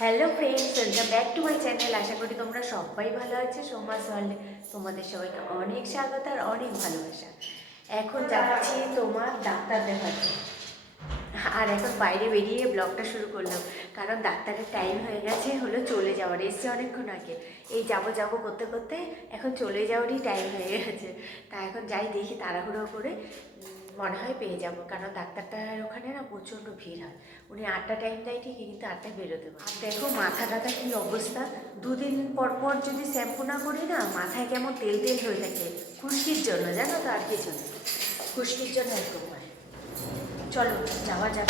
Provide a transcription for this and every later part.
Hello friends, welcome back to my channel. আশা করি তোমরা সবাই ভালো আছো। সোমাস ওয়ার্ল্ডে তোমাদের সবাইকে অনেক স্বাগত আর অনেক ভালোবাসা। এখন যাচ্ছি তোমার ডাক্তার দেখাতে, আর এখন বাইরে বেরিয়ে ব্লগটা শুরু করলাম, কারণ ডাক্তারের টাইম হয়ে গেছে, হলো চলে যাওয়ার। এসছে অনেকক্ষণ আগে, এই যাবো যাবো করতে করতে এখন চলে যাওয়ারই টাইম হয়ে গেছে। তা এখন যাই, দেখি তাড়াহুড়ো করে মনে হয় পেয়ে যাবো, কারণ ডাক্তারটার ওখানে না প্রচণ্ড ভিড় হয়। উনি 8টা টাইম দেয় ঠিকই, কিন্তু 8টায় বেরোতে পারে। আর দেখো মাথা টাথা কী অবস্থা, দুদিন পর পর যদি শ্যাম্পু না করি না, মাথায় কেমন তেল তেল হয়ে থাকে। খুশকির জন্য, জানো তো, আর কিছু না, খুশকির জন্য একদম হয়। চলো যাওয়া যাক।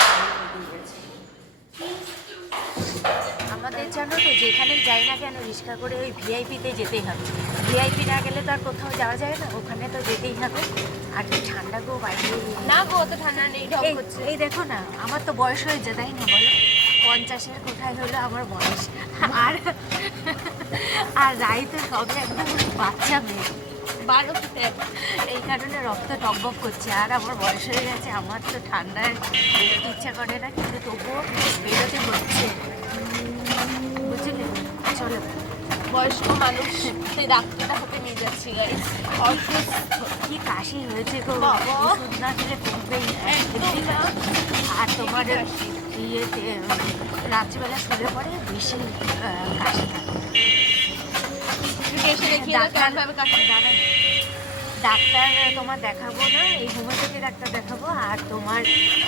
আমাদের জানো তো, যেখানেই যাই না কেন রিক্সা করে ওই ভিআইপিতে যেতেই হবে। ভিআইপি না গেলে তো আর কোথাও যাওয়া যায় না, ওখানে তো যেতেই হবে। আর কি ঠান্ডা গো, বাইরে না গো, অত ঠান্ডা নেই, ঢক হচ্ছে। এই দেখো না, আমার তো বয়স হয়েছে, তাই না বলো? 50-এর কোথায় হলো আমার বয়স। আর আর রাই তো সবে একদম বাচ্চা মেয়ে, 12 এই কারণে রক্ত টকবক করছে। আর আমার বয়স হয়ে গেছে, আমার তো ঠান্ডায় বেরোতে ইচ্ছা করে না, কিন্তু তবুও বেরোতে হচ্ছে, বুঝলে? চলো, বয়স্ক মানুষ, সেই ডাক্তারটা হতে নিয়ে যাচ্ছি গাইস। অসুস্থ, কি কাশি হয়েছে গো, বাবা। ওষুধ না খেলে কমবেই না। আর তোমার ইয়েতে রাত্রিবেলা শুলে পরে বেশি কাশি থাকে। এসে দেখিয়ে দাও কেমন ভাবে কাশি। দাঁড়ান, ডাক্তার তোমার দেখাবো না, এই হোমিওপ্যাথি ডাক্তার দেখাবো। আর তোমার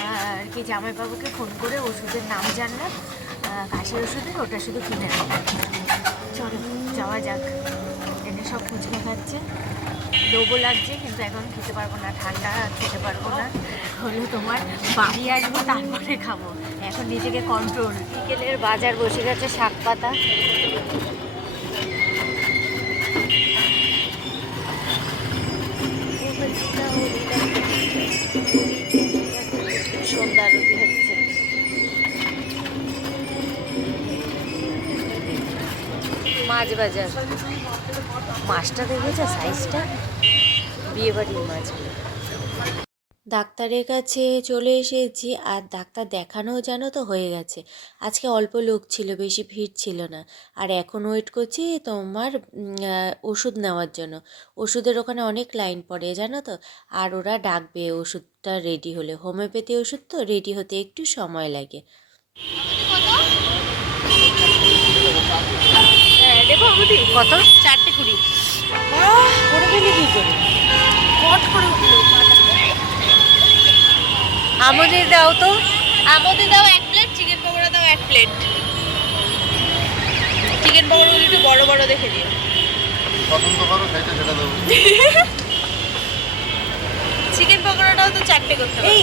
আর কি জামাইবাবুকে ফোন করে ওষুধের নাম জানলাম, কাশির ওষুধের, ওটা শুধু কিনে রাখলাম। চলো যাওয়া যাক। এনে সব ফুচকা খাচ্ছে, লোভও লাগছে, কিন্তু এখন খেতে পারবো না, ঠান্ডা খেতে পারবো না। হলো তোমার বাড়ি আসবো তারপরে খাবো, এখন নিজেকে কন্ট্রোল। বিকেলের বাজার বসে গেছে, শাক পাতা। সন্ধ্যা আরতি হচ্ছে। মাছ বাজার, মাছটা দেখেছো সাইজটা, বিয়ে বাড়ির মাছ। ডাক্তারের কাছে চলে এসেছি, আর ডাক্তার দেখানোও জানো তো হয়ে গেছে। আজকে অল্প লোক ছিল, বেশি ভিড় ছিল না। আর এখন ওয়েট করছি তোমার ওষুধ নেওয়ার জন্য। ওষুধের ওখানে অনেক লাইন পড়ে জানো তো, আর ওরা ডাকবে ওষুধটা রেডি হলে। হোমিওপ্যাথি ওষুধ তো রেডি হতে একটু সময় লাগে। দেখো আমাদের কত? 4:20 করে ফেলি কী করে? হট করে উঠলো। আমাদের দাও তো। আমাদের দাও 1 প্লেট, চিকেন পকোড়া দাও 1 প্লেট। চিকেন পকোড়াগুলো একটু বড় বড় দেখে দিও। পছন্দ করো সেইটা সেটা দেবো। চিকেন পকোড়াটাও তো 4টে করতে হবে। এই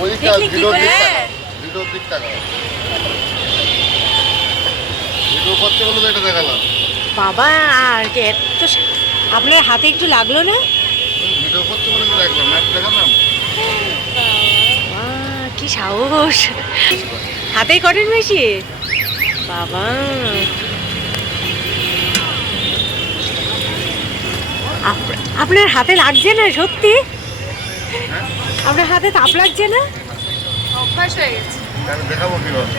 ওইটা দেখলি কি ভিডিওর করে? দিক টাকা, ভিডিওর দিক টাকা। ভিডিও করতে বলে তো এটা দেখালাম। বাবা, আর কি এত আপনার হাতে একটু লাগলো না? ভিডিও করতে বলে তো দেখলাম, ম্যাচ দেখালাম। কি সাহস, হাতেই করেন বেশি। বাবা, আপনার হাতে লাগছে না সত্যি? হ্যাঁ, আপনার হাতে তাপ লাগছে না? অভ্যাস হয়ে গেছে। তাহলে দেখাবো কিভাবে।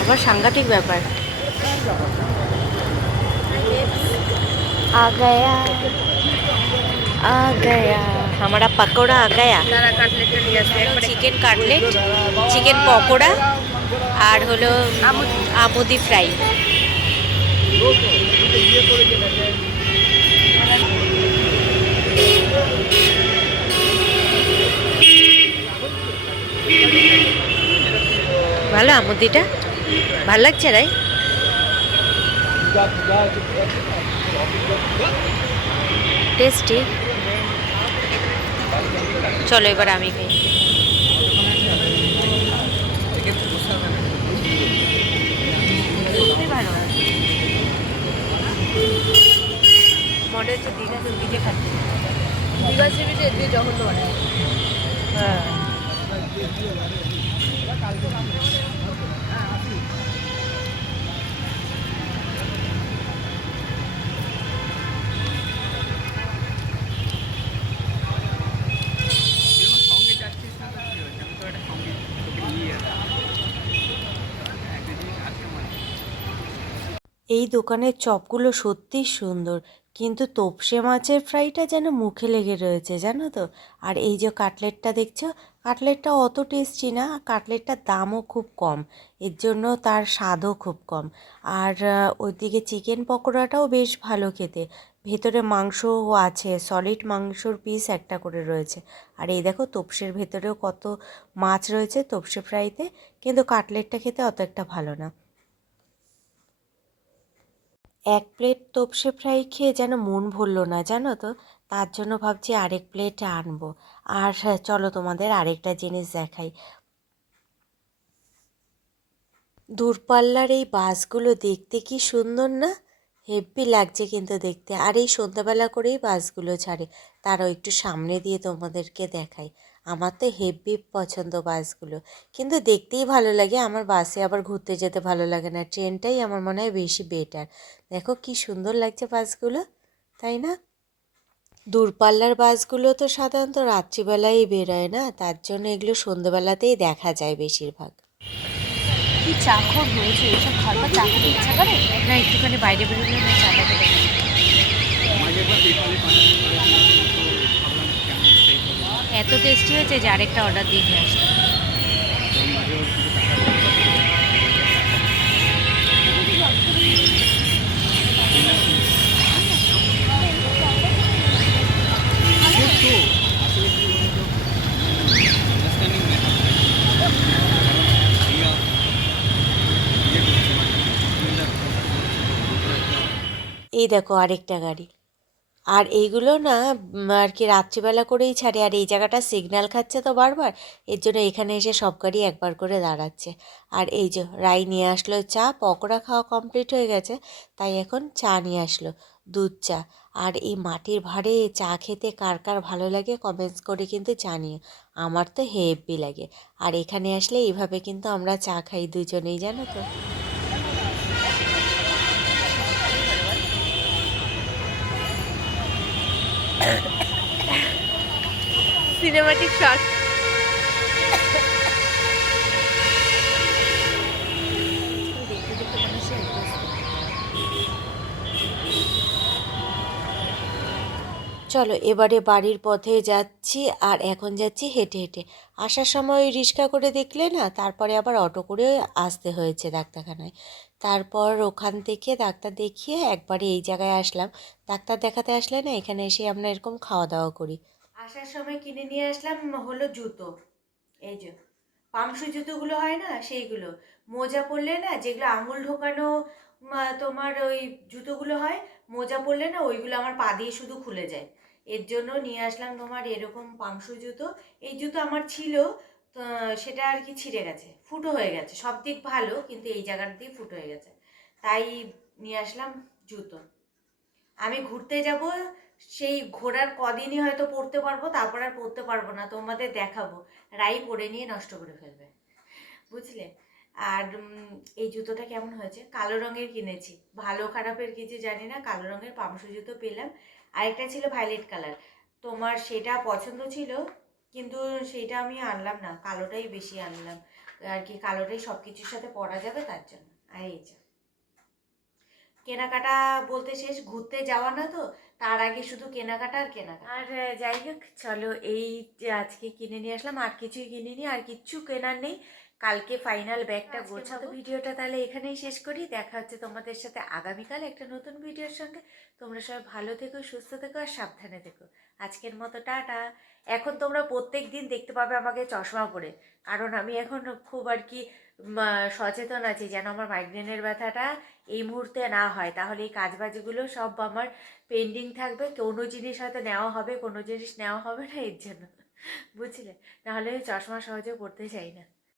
আবার সাংঘাতিক ব্যাপার। आ गया आ गया हमारा पकोड़ा आ गया। তারা কাটলেটটা নিয়ে আসবে একবারে। চিকেন কাটলেট, চিকেন পকোড়া, আর হলো আমুদি ফ্রাই। ভালো আমুদিটা, ভাল লাগছে রাই? টেস্টি। চলো এবার আমি খাই। ভালো মনে হচ্ছে দীঘা চুক্তিতে খাচ্ছি। দীঘা সি বিচে দিয়ে জঘন্য বানায়। হ্যাঁ, এই দোকানের চপগুলো সত্যিই সুন্দর, কিন্তু তোপসে মাছের ফ্রাইটা যেন মুখে লেগে রয়েছে জানো তো। আর এই যে কাটলেটটা দেখছো, কাটলেটটা অত টেস্টি না, কাটলেটটার দামও খুব কম, এর জন্য তার স্বাদও খুব কম। আর ওইদিকে চিকেন পকোড়াটাও বেশ ভালো খেতে, ভেতরে মাংসও আছে, সলিড মাংসর পিস একটা করে রয়েছে। আর এই দেখো তোপসের ভেতরেও কত মাছ রয়েছে তোপসে ফ্রাইতে, কিন্তু কাটলেটটা খেতে অত একটা ভালো না। এক প্লেট তোপসে ফ্রাই খেয়ে যেন মন ভরলো না জানো তো, তার জন্য ভাবছি আরেক প্লেট আনবো। আর হ্যাঁ, চলো তোমাদের আরেকটা জিনিস দেখাই। দূরপাল্লার এই বাসগুলো দেখতে কি সুন্দর না, হেব্বি লাগছে কিন্তু দেখতে। আর এই সন্ধ্যাবেলা করেই বাসগুলো ছাড়ে, তারাও একটু সামনে দিয়ে তোমাদেরকে দেখাই। আমার তো হেব্বি পছন্দ বাসগুলো, কিন্তু দেখতেই ভালো লাগে। আমার বাসে আবার ঘুরতে যেতে ভালো লাগে না, ট্রেনটাই আমার মনে হয় বেশি বেটার। দেখো কি সুন্দর লাগছে বাসগুলো, তাই না? দূরপাল্লার বাসগুলো তো সাধারণত রাত্রিবেলাই বেরোয় না, তার জন্য এগুলো সন্ধ্যেবেলাতেই দেখা যায় বেশিরভাগ। কি চাকর হয়েছে, এইসব খাবার চা খেতে ইচ্ছা করে না, একটুখানি বাইরে বেরোলে না চাটা খেতে পারি। এত টেস্টি হয়েছে যে আরেকটা অর্ডার দিয়ে নিয়ে আসলাম। এই দেখো আরেকটা গাড়ি। আর এইগুলো না আর কি রাত্রিবেলা করেই ছাড়ে, আর এই জায়গাটা সিগন্যাল খাচ্ছে তো বারবার, এর জন্য এখানে এসে সব গাড়ি একবার করে দাঁড়াচ্ছে। আর এই যে রাই নিয়ে আসলো চা, পকোড়া খাওয়া কমপ্লিট হয়ে গেছে, তাই এখন চা নিয়ে আসলো, দুধ চা। আর এই মাটির ভাঁড়ে চা খেতে কার কার ভালো লাগে কমেন্টস করে কিন্তু জানিও, আমার তো হেব্বি লাগে। আর এখানে আসলে এইভাবে কিন্তু আমরা চা খাই দুজনেই জানো তো। Cinematic shot. চলো এবারে বাড়ির পথে যাচ্ছি, আর এখন যাচ্ছি হেঁটে হেঁটে। আসার সময় ওই রিক্সা করে দেখলে না, তারপরে আবার অটো করে আসতে হয়েছে ডাক্তারখানায়। তারপর ওখান থেকে ডাক্তার দেখিয়ে একবারে এই জায়গায় আসলাম। ডাক্তার দেখাতে আসলে না এখানে এসে আমরা এরকম খাওয়া দাওয়া করি। আসার সময় কিনে নিয়ে আসলাম হলো জুতো, এই যে পামসু জুতোগুলো হয় না সেইগুলো। মোজা পরলে না, যেগুলো আঙুল ঢোকানো তোমার ওই জুতোগুলো হয়, মোজা পরলে না ওইগুলো আমার পা দিয়ে শুধু খুলে যায়, এর জন্য নিয়ে আসলাম তোমার এরকম পামসু জুতো। এই জুতো আমার ছিল তো, সেটা আর কি ছিঁড়ে গেছে, ফুটো হয়ে গেছে, সব দিক ভালো কিন্তু এই জায়গার দিয়ে ফুটো হয়ে গেছে, তাই নিয়ে আসলাম জুতো। আমি ঘুরতে যাব, সেই ঘোরার কদিনই হয়তো পড়তে পারবো, তারপর আর পড়তে পারবো না, তোমাদের দেখাবো, রাই পরে নিয়ে নষ্ট করে ফেলবে, বুঝলে। আর এই জুতোটা কেমন হয়েছে, কালো রঙের কিনেছি, ভালো খারাপের কিছু জানি না, কালো রঙের পামসু জুতো পেলাম। আরেকটা ছিল ভায়োলেট কালার, তোমার সেটা পছন্দ ছিল কিন্তু সেটা আমি আনলাম না, কালোটাই বেশি আনলাম আর কি, কালোটাই সব কিছুর সাথে পরা যাবে তার জন্য। আর এই যে কেনাকাটা বলতে শেষ, ঘুরতে যাওয়া না তো, তার আগে শুধু কেনাকাটা আর কেনাকাটা। আর যাই হোক চলো, এই যে আজকে কিনে নিয়ে আসলাম, আর কিছুই কিনিনি, আর কিচ্ছু কেনার নেই, কালকে ফাইনাল ব্যাগটা গোছাবো। ভিডিওটা তাহলে এখানেই শেষ করি, দেখা হচ্ছে তোমাদের সাথে আগামীকাল একটা নতুন ভিডিওর সঙ্গে। তোমরা সবাই ভালো থেকো, সুস্থ থেকো, আর সাবধানে থেকো। আজকের মতো টাটা। এখন তোমরা প্রত্যেক দিন দেখতে পাবে আমাকে চশমা পরে, কারণ আমি এখন খুব আর কি সচেতন আছি যেন আমার মাইগ্রেনের ব্যথাটা এই মুহূর্তে না হয়, তাহলে এই কাজবাজগুলো সব আমার পেন্ডিং থাকবে, কোনো জিনিস হয়তো নেওয়া হবে, কোনো জিনিস নেওয়া হবে না, এর জন্য, বুঝলে, নাহলে চশমা সহজে পড়তে চাই না।